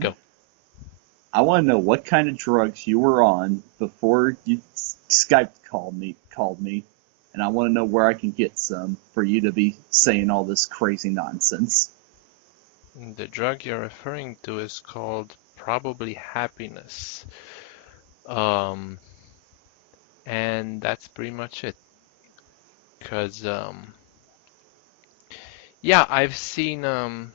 Go. I want to know what kind of drugs you were on before you Skype called me, and I want to know where I can get some for you to be saying all this crazy nonsense. The drug you're referring to is called probably happiness. Um, and that's pretty much it. Cause yeah, I've seen the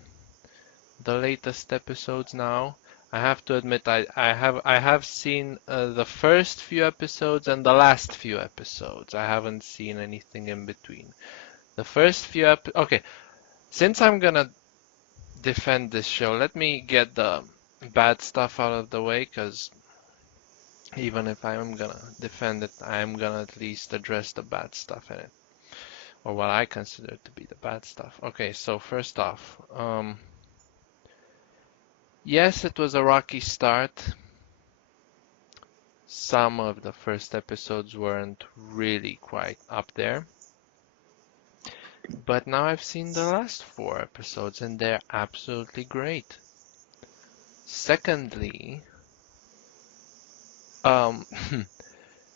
latest episodes now. I have to admit, I have seen the first few episodes and the last few episodes. I haven't seen anything in between. The first few okay, since I'm gonna defend this show, let me get the bad stuff out of the way, because even if I'm gonna defend it, I'm gonna at least address the bad stuff in it, or what I consider to be the bad stuff. Okay, so first off, yes, it was a rocky start. Some of the first episodes weren't really quite up there, but now I've seen the last four episodes and they're absolutely great. Secondly, um,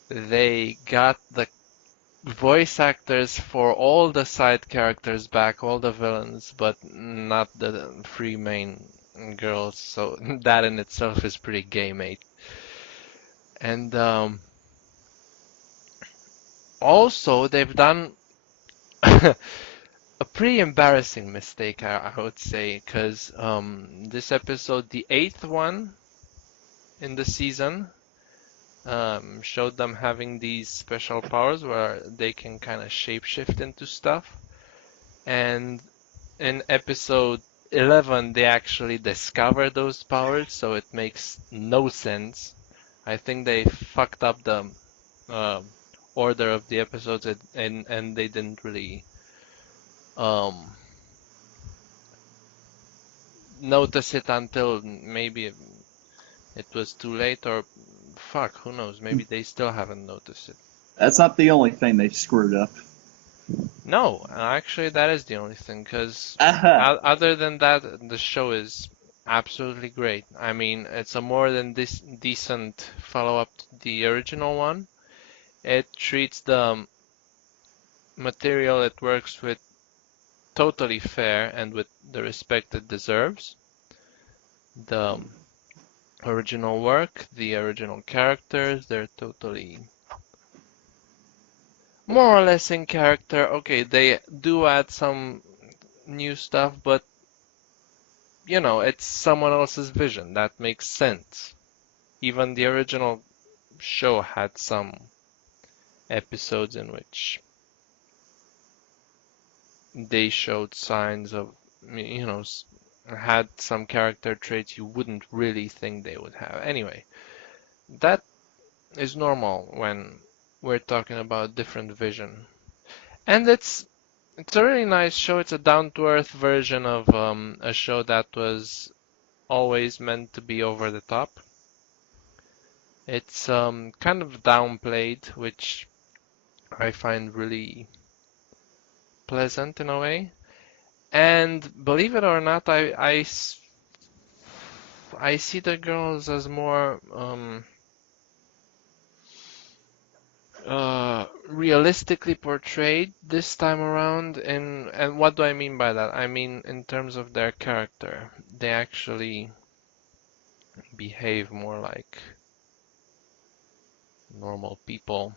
they got the voice actors for all the side characters back, all the villains, but not the three main girls. So that in itself is pretty gay, mate. And also they've done a pretty embarrassing mistake, I would say, because this episode, the eighth one in the season, showed them having these special powers where they can kind of shapeshift into stuff. And in episode 11, they actually discover those powers, so it makes no sense. I think they fucked up the uh, order of the episodes, and they didn't really um, notice it until maybe it was too late, or fuck, who knows? Maybe they still haven't noticed it. That's not the only thing they screwed up. No, actually, that is the only thing, because Aha! other than that, the show is absolutely great. I mean, it's a more than this decent follow-up to the original one. It treats the material it works with totally fair and with the respect it deserves. The original work, the original characters, they're totally more or less in character. Okay, they do add some new stuff, but it's someone else's vision. That makes sense. Even the original show had some episodes in which they showed signs of, had some character traits you wouldn't really think they would have. Anyway, that is normal when we're talking about different vision. And it's a really nice show. It's a down-to-earth version of a show that was always meant to be over the top. It's kind of downplayed, which I find really pleasant in a way. And believe it or not, I see the girls as more realistically portrayed this time around. And what do I mean by that? I mean in terms of their character. They actually behave more like normal people.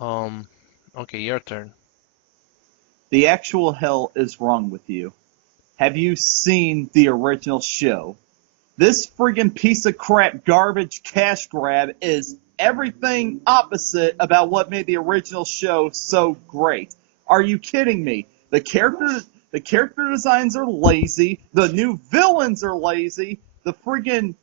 Um, okay, your turn. The actual hell is wrong with you. Have you seen the original show? This friggin' piece of crap garbage cash grab is everything opposite about what made the original show so great. Are you kidding me? The character designs are lazy. The new villains are lazy. The friggin'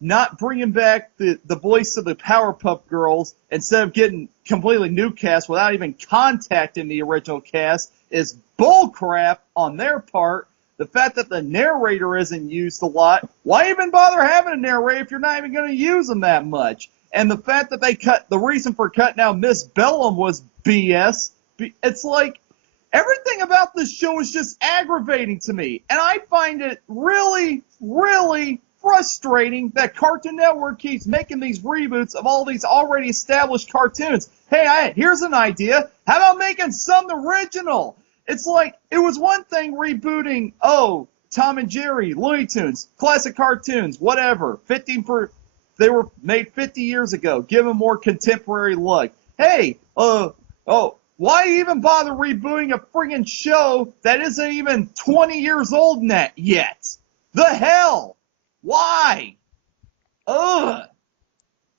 not bringing back the voice of the Powerpuff Girls instead of getting completely new cast without even contacting the original cast is bullcrap on their part. The fact that the narrator isn't used a lot, why even bother having a narrator if you're not even going to use them that much? And the fact that the reason for cutting out Miss Bellum was BS. It's like Everything about this show is just aggravating to me, and I find it really, really frustrating that Cartoon Network keeps making these reboots of all these already established cartoons. Hey, here's an idea. How about making something original? It's like, it was one thing rebooting, Tom and Jerry, Looney Tunes, classic cartoons, whatever. They were made 50 years ago. Give them more contemporary look. Hey, why even bother rebooting a friggin' show that isn't even 20 years old yet? The hell? Why? Ugh.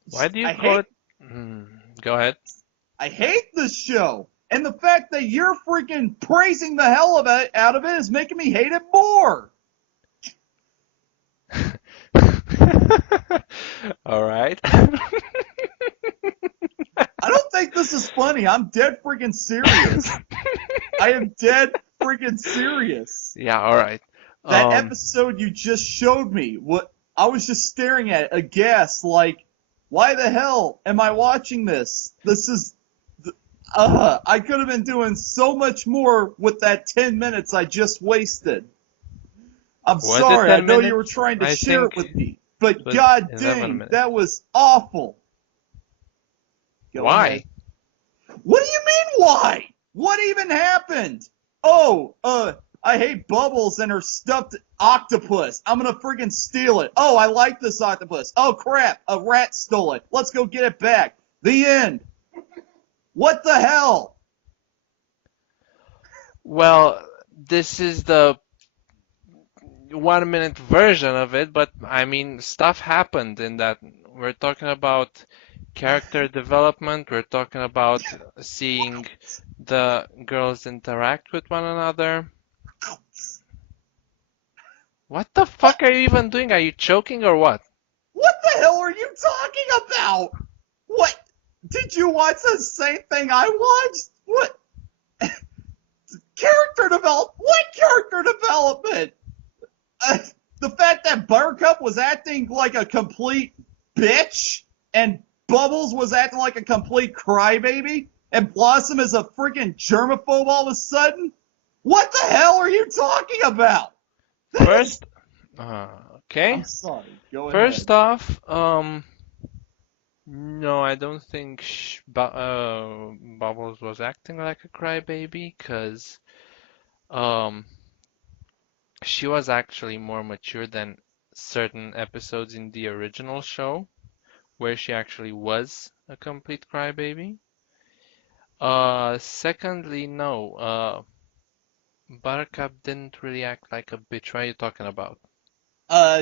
Why do you I call hate it? Go ahead. I hate this show. And the fact that you're freaking praising the hell of it out of it is making me hate it more. All right. I don't think this is funny. I'm dead freaking serious. I am dead freaking serious. Yeah, all right. That Um, episode you just showed me, what I was just staring at it, aghast, like, why the hell am I watching this? I could have been doing so much more with that 10 minutes I just wasted. I'm was it sorry, I 10 know you were minutes? trying to I share think it with me, it but was god 11 dang, minutes. that was awful. Go ahead. Why? What do you mean, why? What even happened? I hate Bubbles and her stuffed octopus. I'm gonna friggin' steal it. Oh, I like this octopus. Oh crap, a rat stole it. Let's go get it back. The end. What the hell? Well, this is the 1 minute version of it, but I mean, stuff happened in that. We're talking about character development, we're talking about seeing the girls interact with one another. What the What? fuck are you even doing? Are you choking or what? What the hell are you talking about? What? Did you watch the same thing I watched? What? Character develop? What character development? Uh, the fact that Buttercup was acting like a complete bitch and Bubbles was acting like a complete crybaby and Blossom is a freaking germaphobe all of a sudden? What the hell are you talking about? That is. First, okay. I'm sorry. Go ahead. First off, no, I don't think Bubbles was acting like a crybaby, because um, she was actually more mature than certain episodes in the original show, where she actually was a complete crybaby. Secondly, no, Buttercup didn't really act like a bitch. What are you talking about?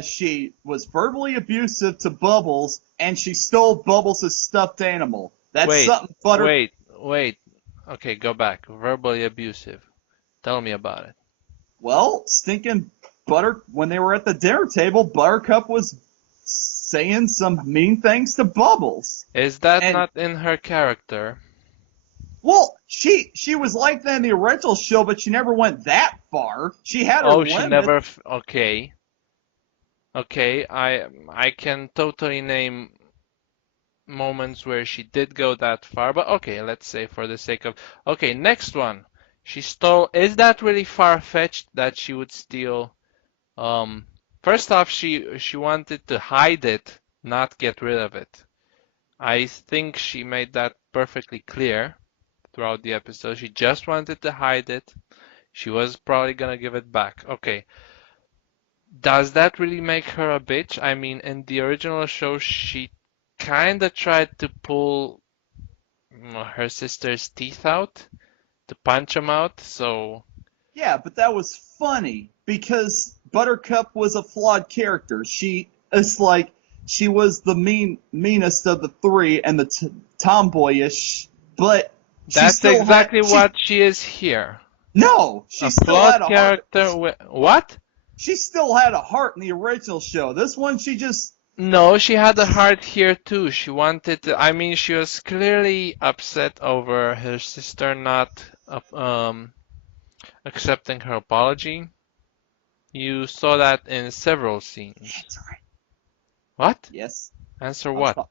She was verbally abusive to Bubbles and she stole Bubbles' stuffed animal. That's Wait, something Butter. wait. Okay, go back. Verbally abusive. Tell me about it. Well, stinking Butter. When they were at the dinner table, Buttercup was saying some mean things to Bubbles. Is that And not in her character? well, she was like that in the original show, but she never went that far. She had her Oh, she limit. never. Okay, okay. I can totally name moments where she did go that far, but okay, let's say for the sake of. Okay, next one. She stole. Is that really far-fetched that she would steal? Um, First off, she wanted to hide it, not get rid of it. I think she made that perfectly clear throughout the episode. She just wanted to hide it. She was probably gonna give it back. Okay. Does that really make her a bitch? I mean, in the original show, she kinda tried to pull her sister's teeth out, to punch them out, so Yeah, but that was funny because Buttercup was a flawed character. It's like she was the meanest of the three and the tomboyish, but she that's still had exactly she what she is here. no, she A still had flawed a heart. character with what? She still had a heart in the original show. This one, she just No, she had a heart here too. She wanted to, I mean, she was clearly upset over her sister not accepting her apology. You saw that in several scenes. answer it. What? Yes, Answer I was what? ta-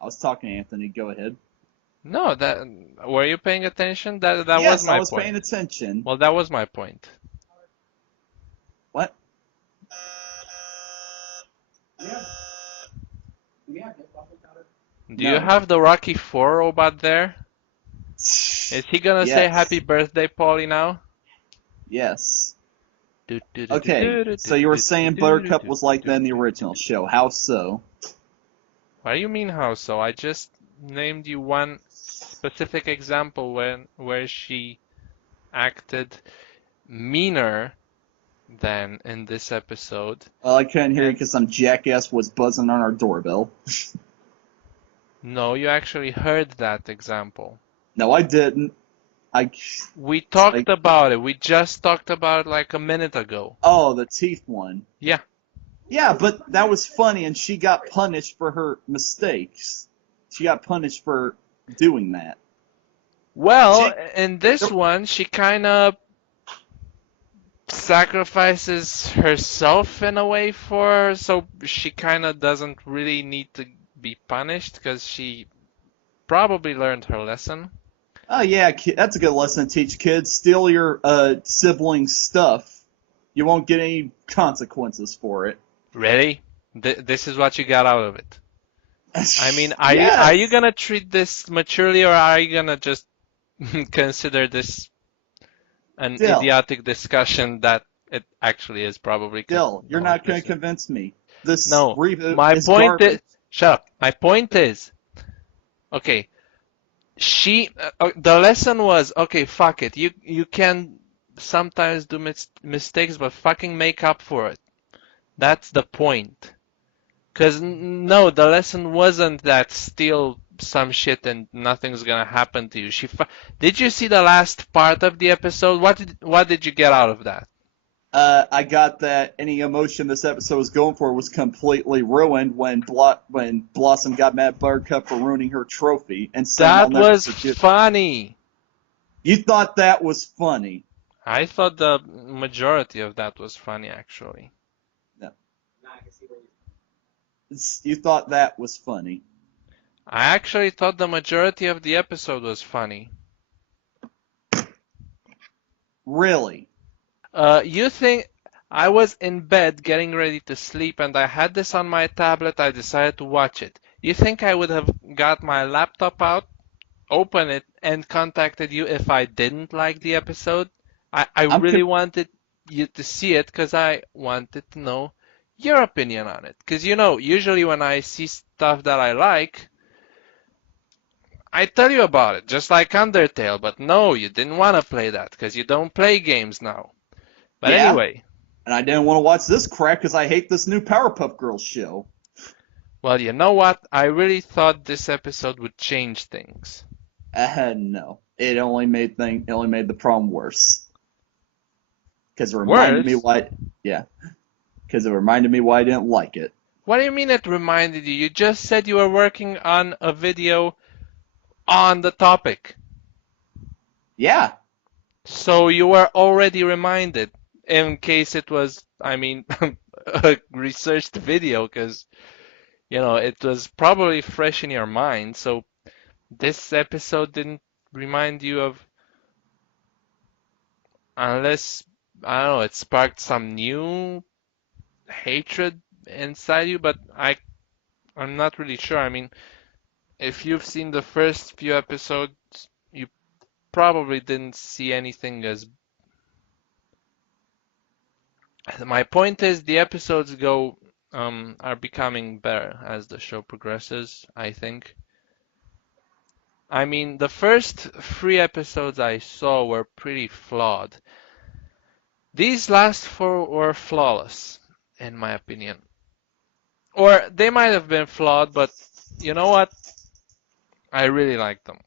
I was talking to Anthony. Go ahead. No, that were you paying attention? That was Yes, I my was point. paying attention. Well, that was my point. What? Do you No. have the Rocky 4 robot there? Is he gonna say happy Yes. birthday, Polly, now? Yes. Do, do, do, do, Okay, do, do, so do, you were do, saying do, Buttercup do, was like that do, in the do, original do. show. How so? What do you mean how so? I just named you one specific example where she acted meaner than in this episode. Well, I couldn't hear you And because some jackass was buzzing on our doorbell. no, you actually heard that example. No, I didn't. I We like, talked about it. We just talked about it like a minute ago. oh, the teeth one. Yeah. Yeah, but that was funny, and she got punished for her mistakes. She got punished for doing that. Well, She, in this one, she kind of sacrifices herself in a way for, so she kind of doesn't really need to be punished because she probably learned her lesson. oh yeah, that's a good lesson to teach kids. Steal your sibling's stuff. You won't get any consequences for it. Really? This is what you got out of it. I mean, are you Yes. gonna treat this maturely, or are you gonna just consider this an Dill, idiotic discussion that it actually is probably because Dill, the you're whole not going to person. convince me. This No, reboot my is point is, garbage. shut up. My point is, okay, the lesson was, okay, fuck it. You can sometimes do mistakes, but fucking make up for it. That's the point. Cause no, the lesson wasn't that steal some shit and nothing's gonna happen to you. Did you see the last part of the episode? What did you get out of that? I got that any emotion this episode was going for was completely ruined when when Blossom got mad at Buttercup for ruining her trophy and saying I'll That never was forgive. funny. You thought that was funny. I thought the majority of that was funny, actually. No, you thought that was funny. I actually thought the majority of the episode was funny. Really? You think I was in bed getting ready to sleep and I had this on my tablet, I decided to watch it. You think I would have got my laptop out, open it, and contacted you if I didn't like the episode? I I'm really con- wanted you to see it because I wanted to know your opinion on it. Because usually when I see stuff that I like, I tell you about it, just like Undertale, but no, you didn't want to play that because you don't play games now. But yeah, anyway, and I didn't want to watch this crap because I hate this new Powerpuff Girls show. well, you know what? I really thought this episode would change things. No, it only made the problem worse because it reminded me Worse? why. Yeah, because it reminded me why I didn't like it. What do you mean it reminded you? You just said you were working on a video on the topic. Yeah, So you were already reminded in case it was, I mean, a researched video because, it was probably fresh in your mind. So this episode didn't remind you of, unless, I don't know, it sparked some new hatred inside you, but I'm not really sure. I mean, if you've seen the first few episodes, you probably didn't see anything as. My point is, the episodes are becoming better as the show progresses, I think. I mean, the first three episodes I saw were pretty flawed. These last four were flawless, in my opinion. Or they might have been flawed, but you know what? I really like them.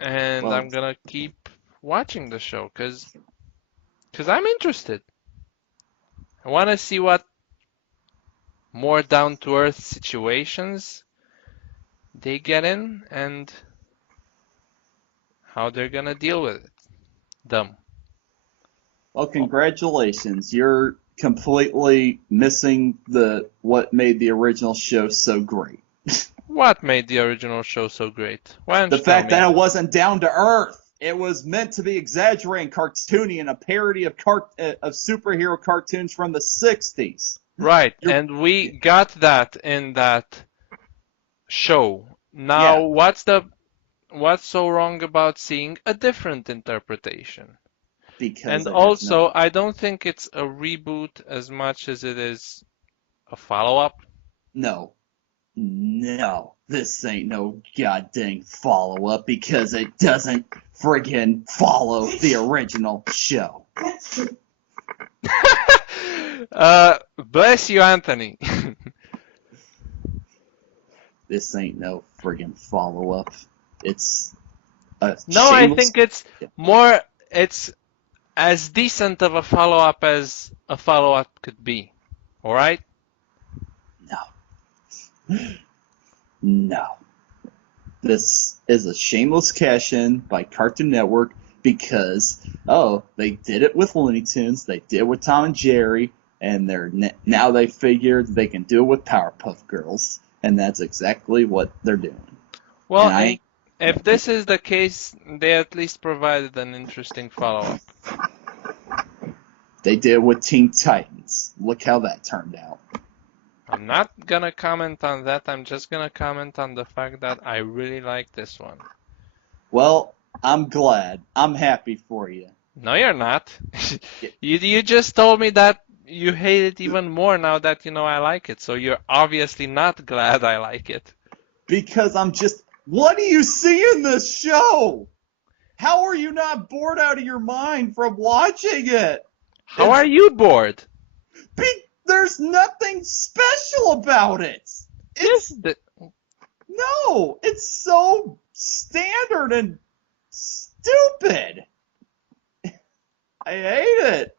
And well, I'm gonna keep watching the show because I'm interested. I want to see what more down to earth situations they get in and how they're gonna deal with it. Them. well, congratulations. You're completely missing the what made the original show so great. What made the original show so great? Why don't The you tell fact me? that it wasn't down to earth. It was meant to be exaggerated and cartoony and a parody of superhero cartoons from the 60s. Right, You're, and we got that in that show. Now, yeah, what's so wrong about seeing a different interpretation? because And it has no. also, I don't think it's a reboot as much as it is a follow-up. No. No. This ain't no goddamn follow up because it doesn't friggin' follow the original show. Bless you, Anthony. This ain't no friggin' follow up. It's a No, I shameless. think it's as decent of a follow-up as a follow-up could be. All right? No. No. This is a shameless cash in by Cartoon Network because, they did it with Looney Tunes, they did it with Tom and Jerry, and now they figured they can do it with Powerpuff Girls, and that's exactly what they're doing. Well, And I, if this is the case, they at least provided an interesting follow-up. they did it with Teen Titans. Look how that turned out. I'm not gonna comment on that. I'm just gonna comment on the fact that I really like this one. Well, I'm glad. I'm happy for you. No, you're not. You just told me that you hate it even more now that you know I like it. So you're obviously not glad I like it. Because what do you see in this show? How are you not bored out of your mind from watching it? How are you bored? There's nothing special about it. Yes, No, it's so standard and stupid. I hate it.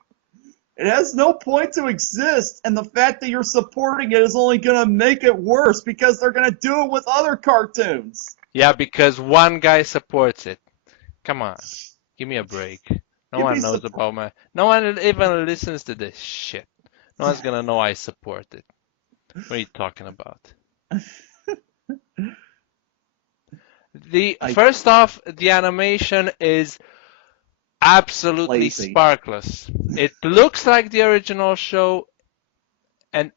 It has no point to exist, and the fact that you're supporting it is only going to make it worse because they're going to do it with other cartoons. yeah, because one guy supports it. Come on, give me a break. No Give me one knows support. about No one even listens to this shit. No one's gonna know I support it. What are you talking about? First off, the animation is absolutely Lazy. sparkless. It looks like the original show and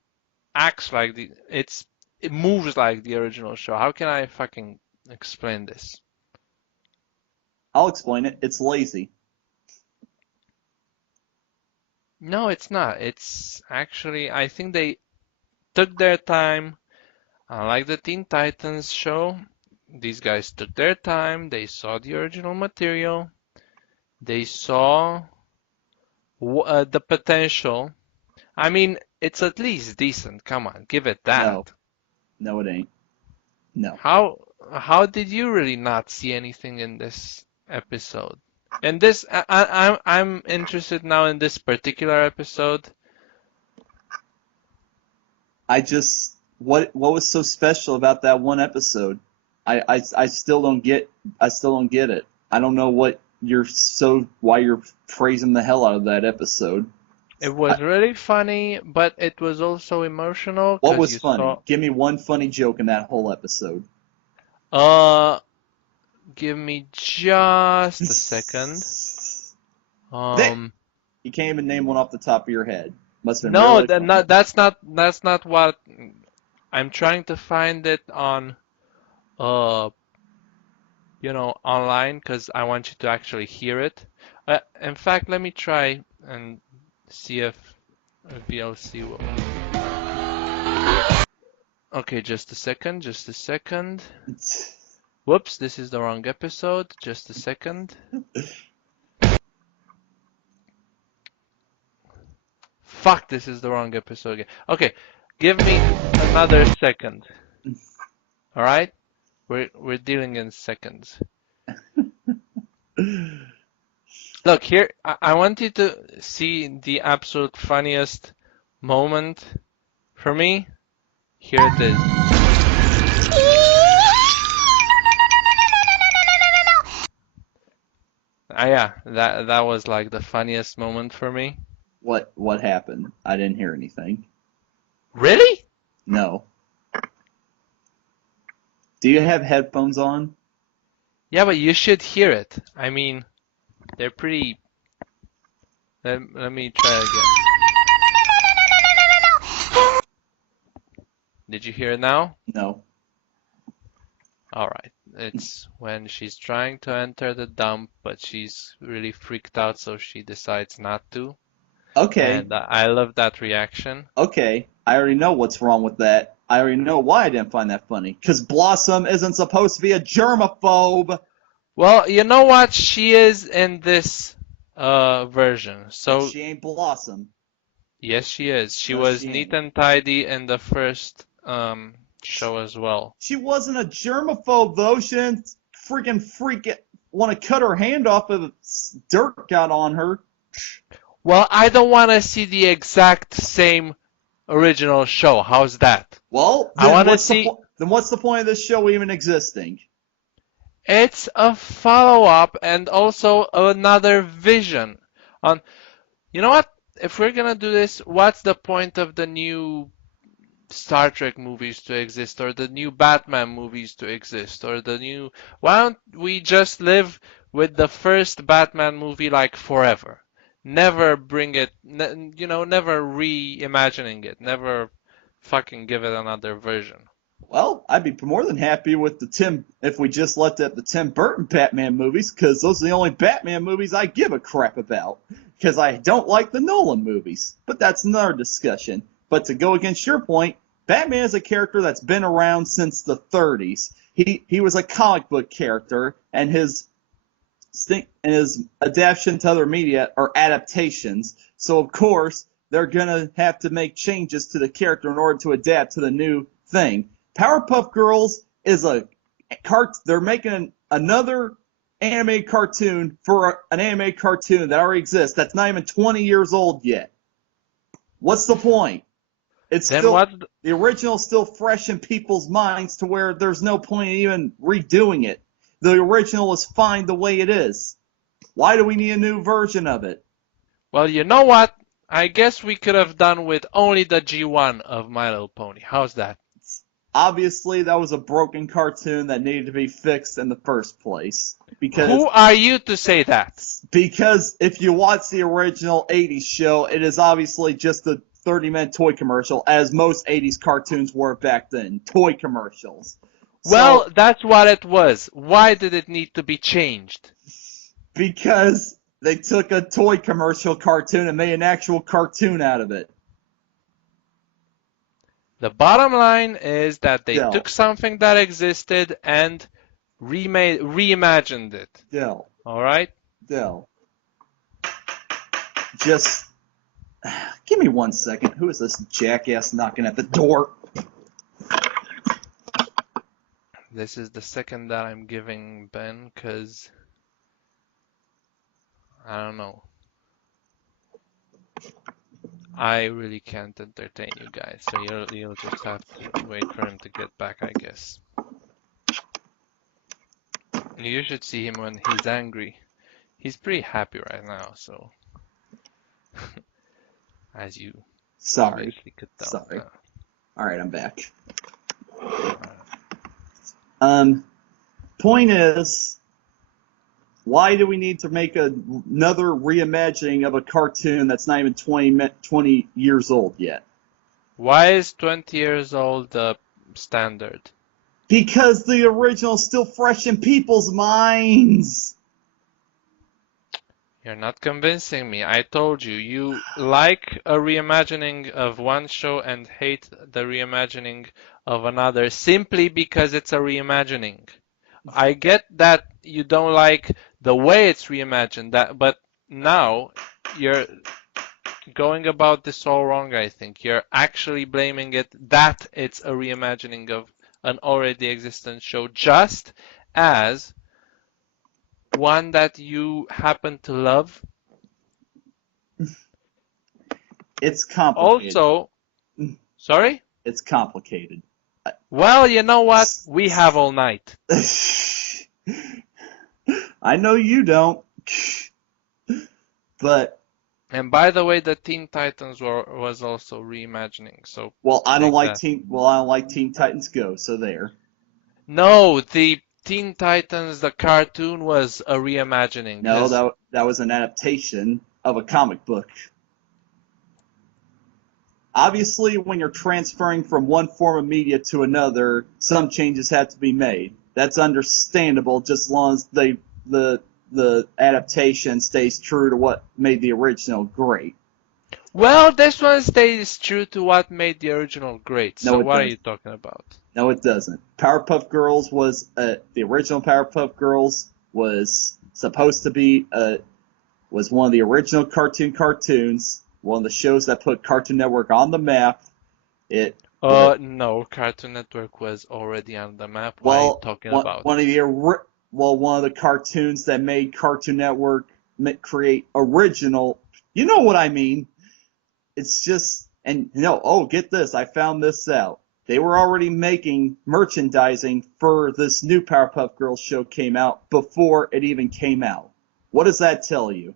acts like it moves like the original show. How can I fucking explain this? I'll explain it. It's lazy. No, it's not. It's actually, I think they took their time. Unlike the Teen Titans show, these guys took their time. They saw the original material. They saw the potential. I mean, it's at least decent. Come on, give it No. that. No, it ain't. No. How did you really not see anything in this episode? And this, I'm interested now in this particular episode. What was so special about that one episode? I still don't get it. I don't know why you're praising the hell out of that episode. It was really funny, but it was also emotional What because was you funny? saw. Give me one funny joke in that whole episode. Uh, Give me just a second. You can't even name one off the top of your head. Must have been No, really funny. that's not what I'm trying to find it on, uh, online because I want you to actually hear it. In fact, let me try and see if VLC will. Okay, just a second, just a second. Whoops, this is the wrong episode. Just a second. Fuck, this is the wrong episode again. Okay, give me another second. All right? We're dealing in seconds. Look, here, I want you to see the absolute funniest moment for me. Here it is. Yeah, that was like the funniest moment for me. What happened? I didn't hear anything. Really? No. Do you have headphones on? Yeah, but you should hear it. I mean, they're pretty. Let me try again. Did you hear it now? No. All right. It's when she's trying to enter the dump, but she's really freaked out, so she decides not to. Okay. And I love that reaction. Okay. I already know what's wrong with that. I already know why I didn't find that funny. Because Blossom isn't supposed to be a germaphobe. Well, you know what? She is in this version. But So, she ain't Blossom. yes, she is. She No, was she neat ain't. and tidy in the first show as well. She wasn't a germaphobe, though. She didn't freak it, want to cut her hand off if dirt got on her. Well, I don't want to see the exact same original show. How's that? Well, I then want to what's the see. point? Then what's the point of this show even existing? It's a follow-up and also another vision on. You know what? If we're gonna do this, what's the point of the new Star Trek movies to exist, or the new Batman movies to exist, or the new. Why don't we just live with the first Batman movie like forever? Never bring it, never reimagining it, never fucking give it another version. Well, I'd be more than happy with the Tim if we just left at the Tim Burton Batman movies, because those are the only Batman movies I give a crap about. Because I don't like the Nolan movies, but that's another discussion. But to go against your point, Batman is a character that's been around since the 30s. He was a comic book character, and his adaptation to other media are adaptations. So of course they're gonna have to make changes to the character in order to adapt to the new thing. Powerpuff Girls is they're making another anime cartoon for an anime cartoon that already exists that's not even 20 years old yet. What's the point? It's Then still what? the original's still fresh in people's minds to where there's no point in even redoing it. The original is fine the way it is. Why do we need a new version of it? Well, you know what? I guess we could have done with only the G1 of My Little Pony. How's that? Obviously, that was a broken cartoon that needed to be fixed in the first place. Who are you to say that? Because if you watch the original 80s show, it is obviously just a 30-minute toy commercial, as most 80s cartoons were back then. Toy commercials. Well, So, that's what it was. Why did it need to be changed? because they took a toy commercial cartoon and made an actual cartoon out of it. The bottom line is that they Dell. took something that existed and reimagined it. Dell. All right? Dell. Just give me 1 second. Who is this jackass knocking at the door? This is the second that I'm giving Ben because I don't know. I really can't entertain you guys, so you'll just have to wait for him to get back, I guess. You should see him when he's angry. He's pretty happy right now, so as you Sorry. obviously could tell. Sorry. Alright, I'm back. Uh, Point is, why do we need to make another reimagining of a cartoon that's not even 20 years old yet? Why is 20 years old the standard? Because the original's still fresh in people's minds. You're not convincing me. I told you, you like a reimagining of one show and hate the reimagining of another simply because it's a reimagining. I get that you don't like the way it's reimagined, but now you're going about this all wrong, I think. You're actually blaming it that it's a reimagining of an already existent show, just as one that you happen to love. It's complicated. Also, sorry? It's complicated. Well, you know what? We have all night. I know you don't. But And by the way, the Teen Titans was also reimagining. So I don't take like that. Teen Titans Go, so there. No, the Teen Titans, the cartoon was a reimagining, No, because that was an adaptation of a comic book. Obviously, when you're transferring from one form of media to another, some changes have to be made. That's understandable, just as long as the the adaptation stays true to what made the original great. well, this one stays true to what made the original great. No, So it what are you doesn't. talking about? No, it doesn't. Powerpuff Girls was the original Powerpuff Girls was supposed to be was one of the original cartoons, one of the shows that put Cartoon Network on the map. It was No, Cartoon Network was already on the map. What are you well talking one about? one of the one of the cartoons that made Cartoon Network create original. You know what I mean? It's just and no. Oh, get this! I found this out. They were already making merchandising for this new Powerpuff Girls show came out before it even came out. What does that tell you?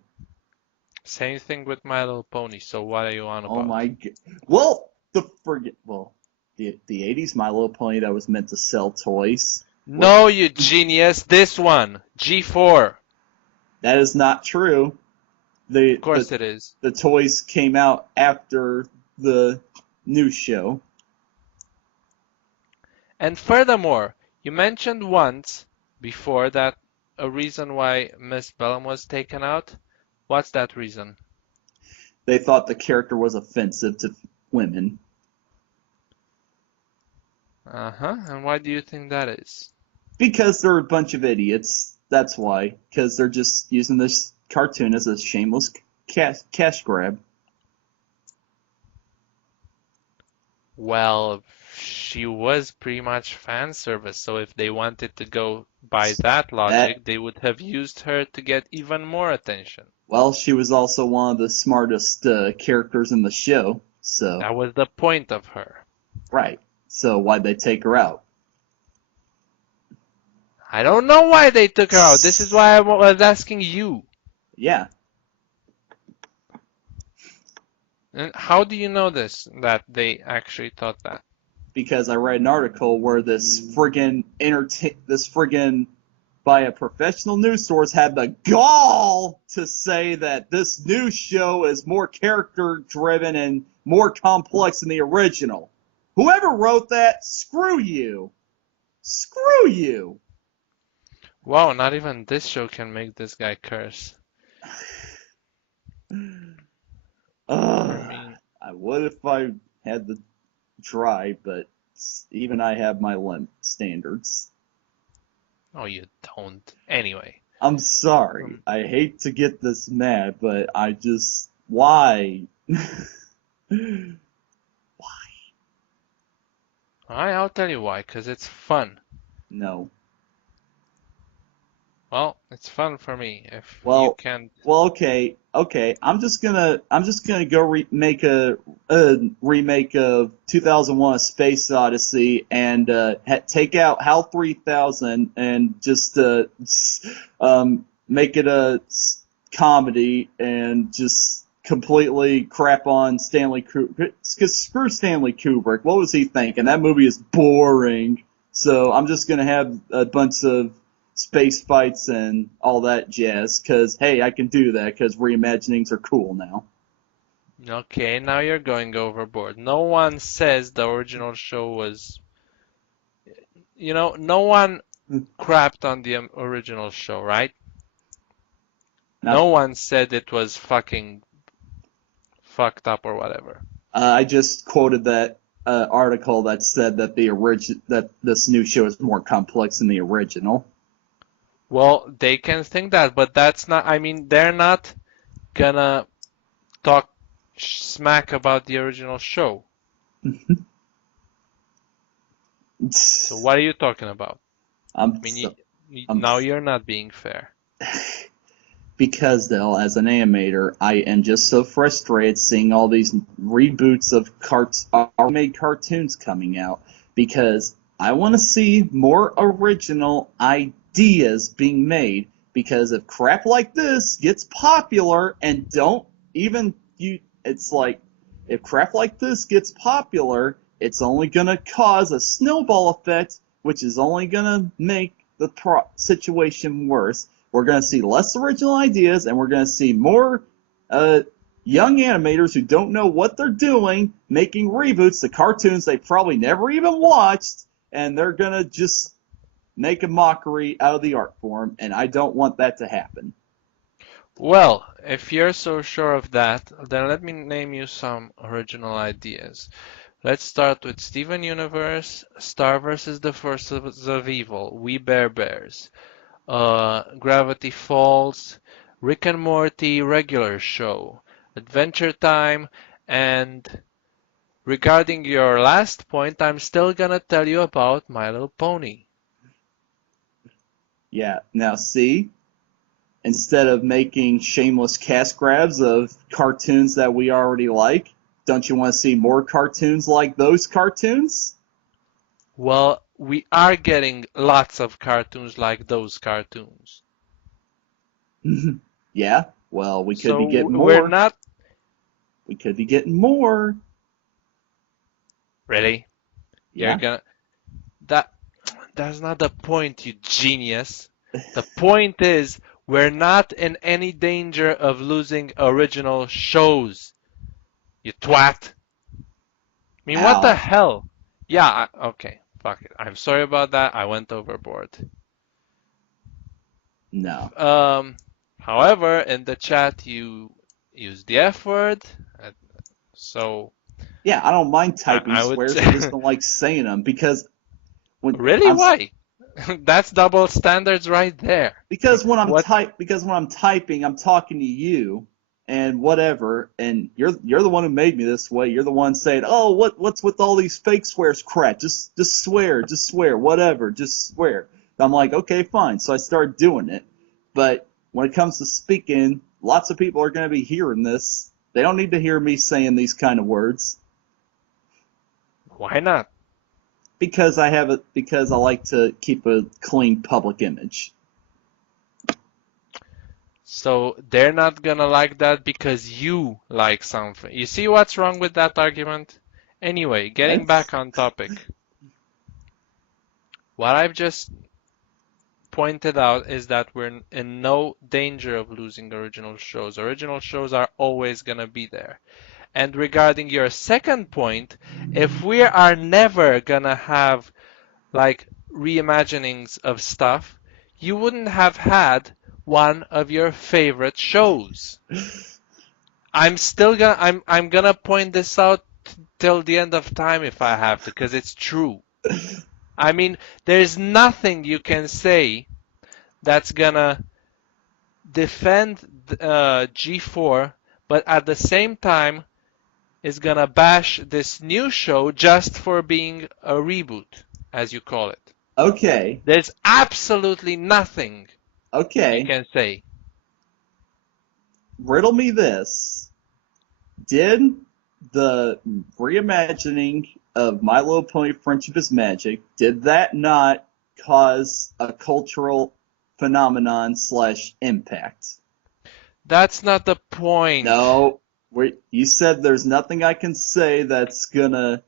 Same thing with My Little Pony. So what are you on Oh about? my god. Well, the 80s My Little Pony that was meant to sell toys. What? No, you genius. This one, G4. That is not true. Of The the course it is. the toys came out after the new show. And furthermore, you mentioned once before that a reason why Miss Bellum was taken out. What's that reason? They thought the character was offensive to women Uh-huh. And why do you think that is? because they're a bunch of idiots. That's why. Because they're just using this cartoon as a shameless cash grab. Well, she was pretty much fan service, so if they wanted to go by that That logic, they would have used her to get even more attention. Well, she was also one of the smartest characters in the show. So, That was the point of her. right. So why'd they take her out? I don't know why they took her out. This is why I was asking you. Yeah, And how do you know this, that they actually thought that? because I read an article where this friggin' by a professional news source had the gall to say that this new show is more character driven and more complex than the original. Whoever wrote that, screw you. Screw you. Wow, not even this show can make this guy curse. I Ugh. mean, I would if I had the try, but even I have my standards. oh, you don't. Anyway. I'm sorry. Um, I hate to get this mad, but I just why? Alright, I'll tell you why, because it's fun. No. Well, it's fun for me. If you Well, can't. okay. I'm just gonna go make a remake of 2001: A Space Odyssey and take out HAL 3000 and just make it a comedy and just completely crap on Stanley Kubrick. Cause screw Stanley Kubrick. What was he thinking? That movie is boring. So I'm just gonna have a bunch of space fights and all that jazz. Cause hey, I can do that. Cause reimaginings are cool now. Okay, now you're going overboard. No one says the original show was. No one crapped on the original show, right? No Not. one said it was fucking fucked up or whatever. I just quoted that article that said that that this new show is more complex than the original. Well, they can think that, but that's not. I mean, they're not gonna talk smack about the original show. So what are you talking about? I I'm mean, so, I'm now you're not being fair. because though, as an animator, I am just so frustrated seeing all these reboots of made cartoons coming out because I want to see more original ideas being made. Because if crap like this gets popular and don't even you, it's like if crap like this gets popular, it's only gonna cause a snowball effect which is only going to make the situation worse. We're going to see less original ideas, and we're going to see more young animators who don't know what they're doing making reboots to cartoons they probably never even watched, and they're going to just make a mockery out of the art form, and I don't want that to happen. Well, if you're so sure of that, then let me name you some original ideas. Let's start with Steven Universe, Star vs. the Forces of Evil, We Bare Bears, Gravity Falls, Rick and Morty regular show, Adventure Time, and regarding your last point, I'm still gonna tell you about My Little Pony. Yeah, now see, instead of making shameless cash grabs of cartoons that we already like, don't you want to see more cartoons like those cartoons? Well, we are getting lots of cartoons like those cartoons. Yeah, well, we could be So getting we're more. not We could be getting more. really. You're Yeah. gonna that that's not the point, you genius. The point is we're not in any danger of losing original shows. You twat. I mean, what the Ow. hell? Yeah, okay. Fuck it. I'm sorry about that. I went overboard. No. Um, however, in the chat you used the F word, uh, so Yeah, I don't mind typing I would swears. I just don't like saying them when really I'm why? That's double standards right there. What? because when I'm typing, I'm talking to you and whatever, and you're the one who made me this way. You're the one saying, "Oh, what's with all these fake swears? Crap! Just swear, whatever, just swear." I'm like, okay, fine. So I started doing it, but when it comes to speaking, lots of people are going to be hearing this. They don't need to hear me saying these kind of words Why not? because I like to keep a clean public image. So they're not gonna like that because you like something. You see what's wrong with that argument? Anyway, getting What? back on topic. What I've just pointed out is that we're in no danger of losing original shows. Original shows are always gonna be there. And regarding your second point, if we are never gonna have like reimaginings of stuff, you wouldn't have had one of your favorite shows. I'm gonna point this out till the end of time if I have to, because it's true. I mean, there's nothing you can say that's gonna defend G4, but at the same time is gonna bash this new show just for being a reboot, as you call it. Okay. There's absolutely nothing you Okay. can say. Riddle me this. Did the reimagining of My Little Pony Friendship is Magic, did that not cause a cultural phenomenon / impact? That's not the point. No. You said there's nothing I can say that's gonna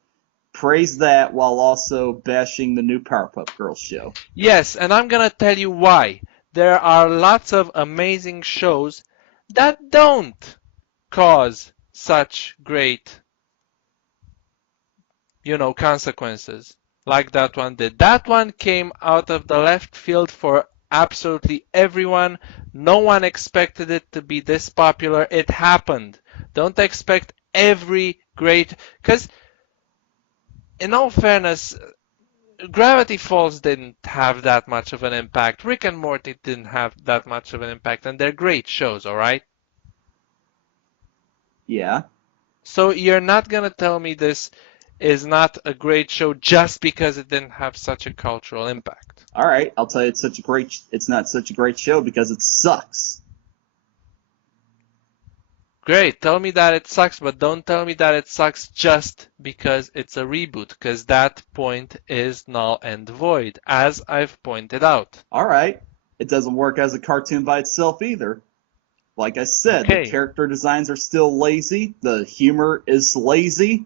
praise that while also bashing the new Powerpuff Girls show. Yes, and I'm gonna tell you why. There are lots of amazing shows that don't cause such great, consequences like that one did. That one came out of the left field for absolutely everyone. No one expected it to be this popular. It happened. Don't expect every great, because in all fairness, Gravity Falls didn't have that much of an impact. Rick and Morty didn't have that much of an impact, and they're great shows, alright? Yeah. So you're not gonna tell me this is not a great show just because it didn't have such a cultural impact. All right, I'll tell you it's not such a great show because it sucks. Great, tell me that it sucks, but don't tell me that it sucks just because it's a reboot, because that point is null and void, as I've pointed out. All right. It doesn't work as a cartoon by itself either. Like I said, the Okay, character designs are still lazy, the humor is lazy.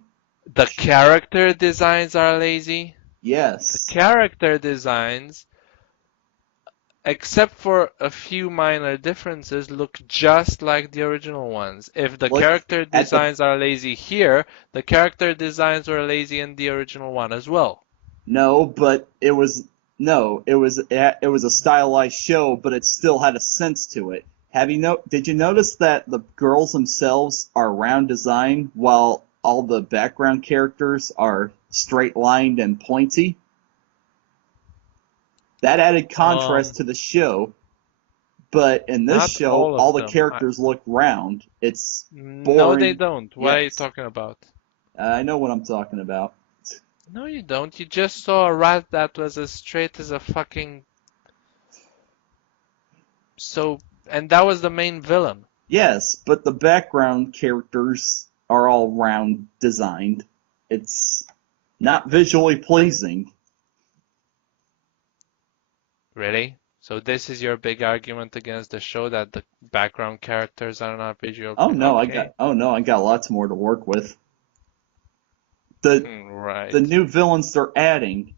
the character designs are lazy. The Yes. character designs, except for a few minor differences, look just like the original ones. If the Look character at the designs are lazy here, the character designs were lazy in the original one as well. No, but it was no, it was a stylized show, but it still had a sense to it. Did you notice that the girls themselves are round design while all the background characters are straight lined and pointy? That added Um, contrast to the show, but in this Not show all all of the them. characters look round. It's No, they boring. don't. What are you Yes, talking about? I know what I'm talking about. No, you don't. You just saw a rat that was as straight as a fucking so, and that was the main villain. Yes, but the background characters are all round designed. It's not visually pleasing. Really? So this is your big argument against the show that the background characters are not visual. Okay. Oh no, I got lots more to work with. The the Right. new villains they're adding.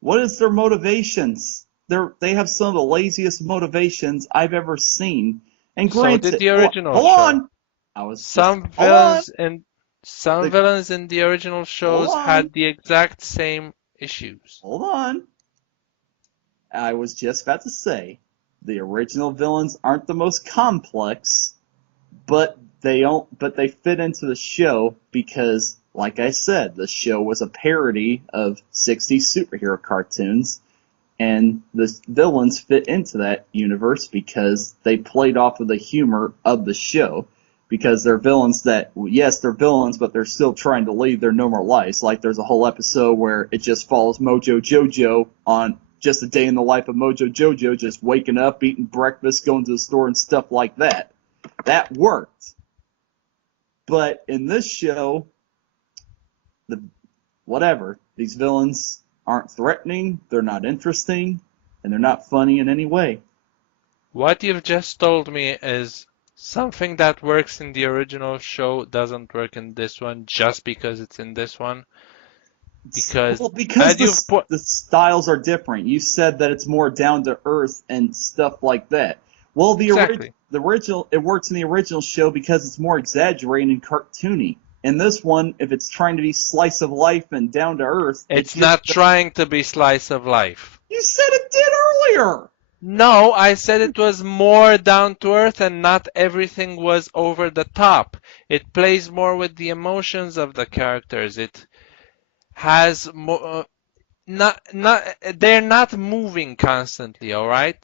What is their motivations? They have some of the laziest motivations I've ever seen. And So did granted, the original hold show. on. I was just Some hold on. villains in some The, villains in the original hold shows on. had the exact same issues. Hold on. I was just about to say, the original villains aren't the most complex, but they fit into the show because, like I said, the show was a parody of 60s superhero cartoons, and the villains fit into that universe because they played off of the humor of the show. Because they're villains that, yes, they're villains, but they're still trying to lead their normal lives. Like there's a whole episode where it just follows Mojo Jojo on just a day in the life of Mojo Jojo, just waking up, eating breakfast, going to the store, and stuff like that. That worked. But in this show, the whatever, these villains aren't threatening, they're not interesting, and they're not funny in any way. What you've just told me is something that works in the original show doesn't work in this one just because it's in this one. Because Well, because as you've put, the styles are different. You said that it's more down to earth and stuff like that. Well, exactly, the original it works in the original show because it's more exaggerated and cartoony. In this one, if it's trying to be slice of life and down to earth, it it's just not trying to be slice of life. you said it did earlier. No, I said it was more down to earth and not everything was over the top. It plays more with the emotions of the characters. It has more, not, they're not moving constantly, all right?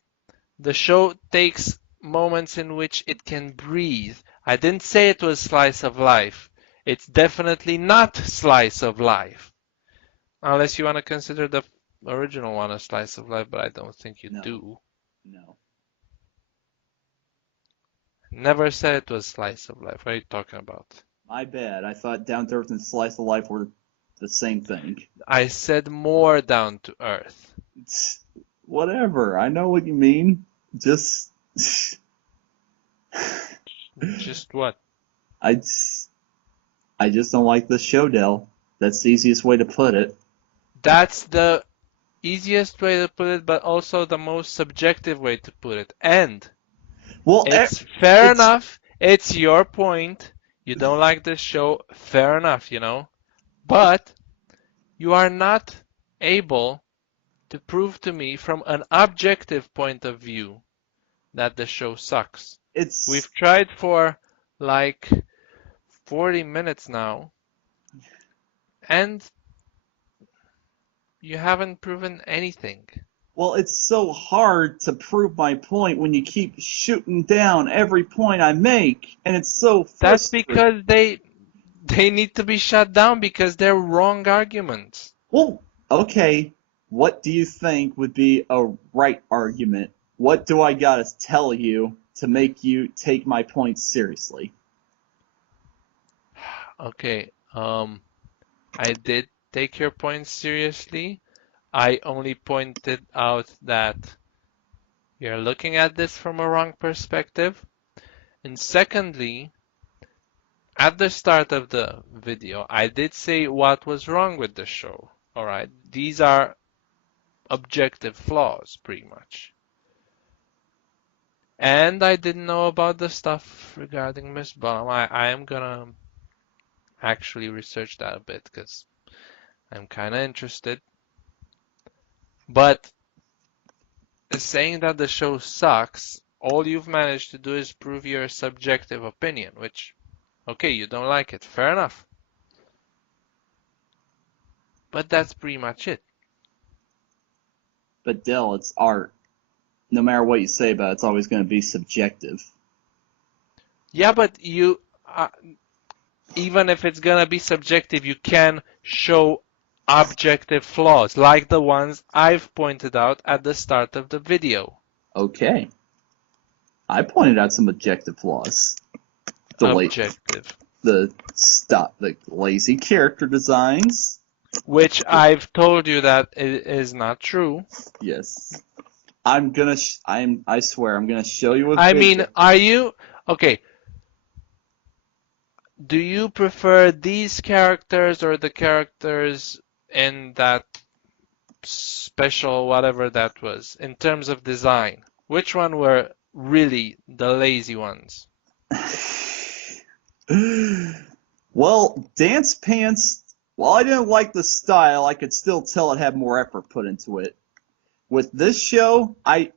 The show takes moments in which it can breathe. I didn't say it was slice of life. It's definitely not slice of life. Unless you want to consider the original one a slice of life, but I don't think you No, do. no, Never said it was slice of life. What are you talking about? my bad. I thought down to earth and slice of life were the same thing. I said more down to earth. It's, whatever. I know what you mean. Just Just what? I I just don't like the show, Dell. That's the easiest way to put it. That's the easiest way to put it, but also the most subjective way to put it. And Well, it's fair it's enough. It's your point. You don't like this show. Fair enough, you know. But you are not able to prove to me from an objective point of view that the show sucks. it's We've tried for like 40 minutes now, and you haven't proven anything. well, it's so hard to prove my point when you keep shooting down every point I make, and it's so That's frustrating. because they need to be shut down because they're wrong arguments. Well, okay, what do you think would be a right argument? What do I gotta tell you to make you take my point seriously? Okay, I did take your point seriously. I only pointed out that you're looking at this from a wrong perspective. And secondly, at the start of the video, I did say what was wrong with the show. All right, these are objective flaws, pretty much. And I didn't know about the stuff regarding Miss Bomb. I am gonna actually research that a bit because I'm kind of interested. But saying that the show sucks, all you've managed to do is prove your subjective opinion, which, okay, you don't like it, fair enough. But that's pretty much it. But Dell, it's art. No matter what you say about it, it's always going to be subjective. Yeah, but even if it's gonna be subjective, you can show objective flaws, like the ones I've pointed out at the start of the video. Okay. I pointed out some objective flaws. Objective. The lazy character designs. Which I've told you that it is not true. Yes. I swear, I'm gonna show you a I video. mean, are you okay? Do you prefer these characters or the characters in that special whatever that was in terms of design? Which one were really the lazy ones? Well, Dance Pants, while I didn't like the style, I could still tell it had more effort put into it. With this show, I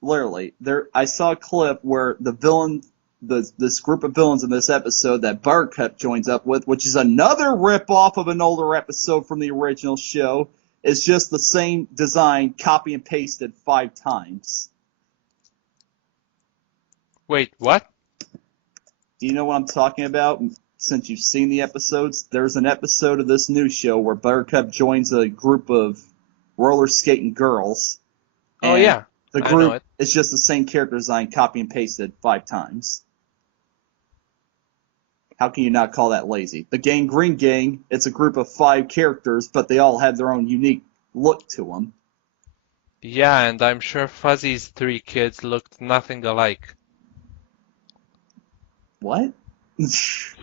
literally I saw a clip where the villain, this group of villains in this episode that Buttercup joins up with, which is another rip off of an older episode from the original show, is just the same design, copy and pasted 5 times. Wait, what? Do you know what I'm talking about? Since you've seen the episodes, there's an episode of this new show where Buttercup joins a group of roller skating girls. Oh yeah, the I know group it. is just the same character design, copy and pasted 5 times. How can you not call that lazy? The Gang Green Gang, it's a group of 5 characters, but they all have their own unique look to them. Yeah, and I'm sure Fuzzy's 3 kids looked nothing alike. What?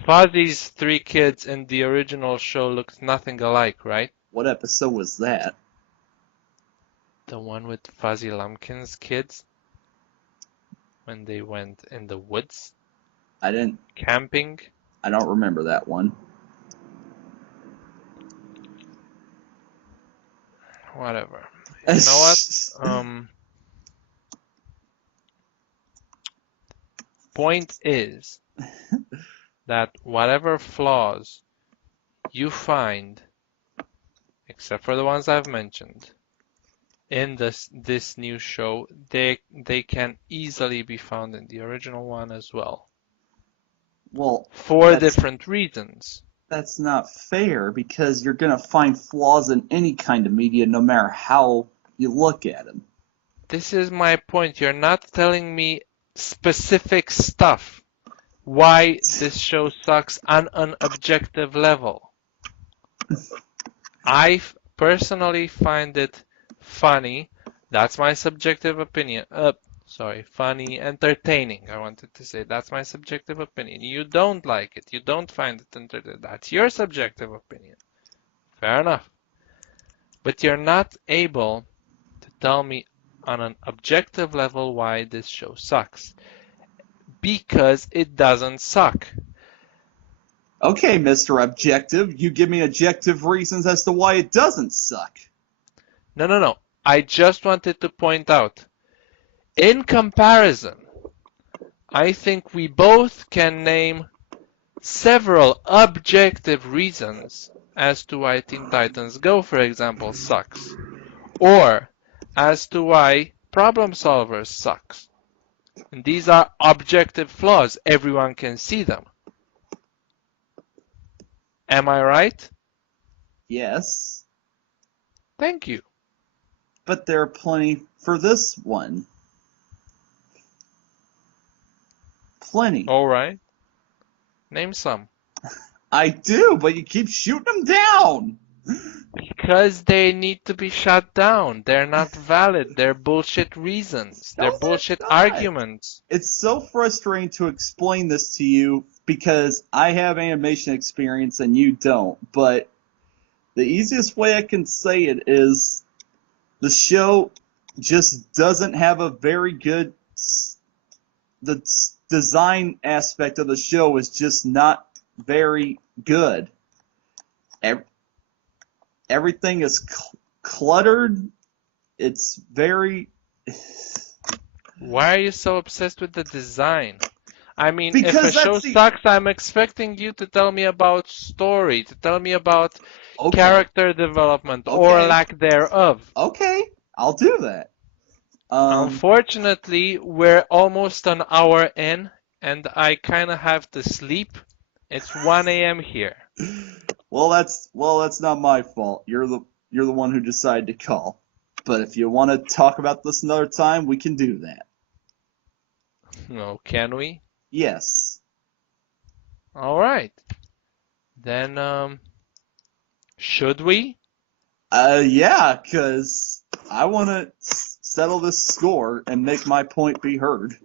Fuzzy's 3 kids in the original show looked nothing alike, right? What episode was that? The one with Fuzzy Lumpkin's kids? When they went in the woods? Camping? I don't remember that one. Whatever. You know what? Point is that whatever flaws you find, except for the ones I've mentioned, in this new show, they can easily be found in the original one as well. Well, for different reasons. That's not fair because you're going to find flaws in any kind of media no matter how you look at them. This is my point. You're not telling me specific stuff. Why this show sucks on an objective level. I personally find it funny. That's my subjective opinion. Funny, entertaining. I wanted to say that's my subjective opinion. You don't like it. You don't find it entertaining. That's your subjective opinion. Fair enough. But you're not able to tell me on an objective level why this show sucks. Because it doesn't suck. Okay, Mr. Objective, you give me objective reasons as to why it doesn't suck. No. I just wanted to point out, in comparison, I think we both can name several objective reasons as to why Teen Titans Go, for example, sucks. Or as to why Problem Solvers sucks. And these are objective flaws. Everyone can see them. Am I right? Yes. Thank you. But there are plenty for this one. Plenty. All right. Name some. I do, but you keep shooting them down. Because they need to be shut down. They're not valid. They're bullshit reasons. They're bullshit arguments. It's so frustrating to explain this to you because I have animation experience and you don't. But The easiest way I can say it is the show just doesn't have a very good. The design aspect of the show is just not very good. Everything is cluttered. It's very. Why are you so obsessed with the design? I mean, if a Because show that's the. sucks, I'm expecting you to tell me about story, to tell me about Okay. character development or Okay. lack thereof. Okay. I'll do that. Um. Unfortunately, we're almost an hour in, and I kind of have to sleep. It's 1 a.m. here. Well, that's not my fault. You're the one who decided to call. But if you want to talk about this another time, we can do that. No, can we? Yes. All right. Then, should we? Yeah, cause I want to settle this score and make my point be heard.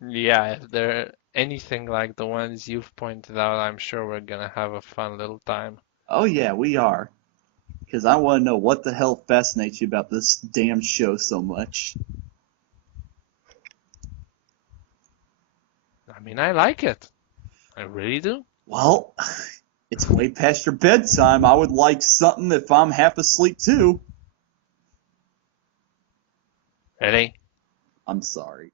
Yeah, if they're anything like the ones you've pointed out, I'm sure we're gonna have a fun little time. Oh yeah, we are. Cause I want to know what the hell fascinates you about this damn show so much. I mean, I like it. I really do. Well, it's way past your bedtime. I would like something if I'm half asleep too. Ready? I'm sorry.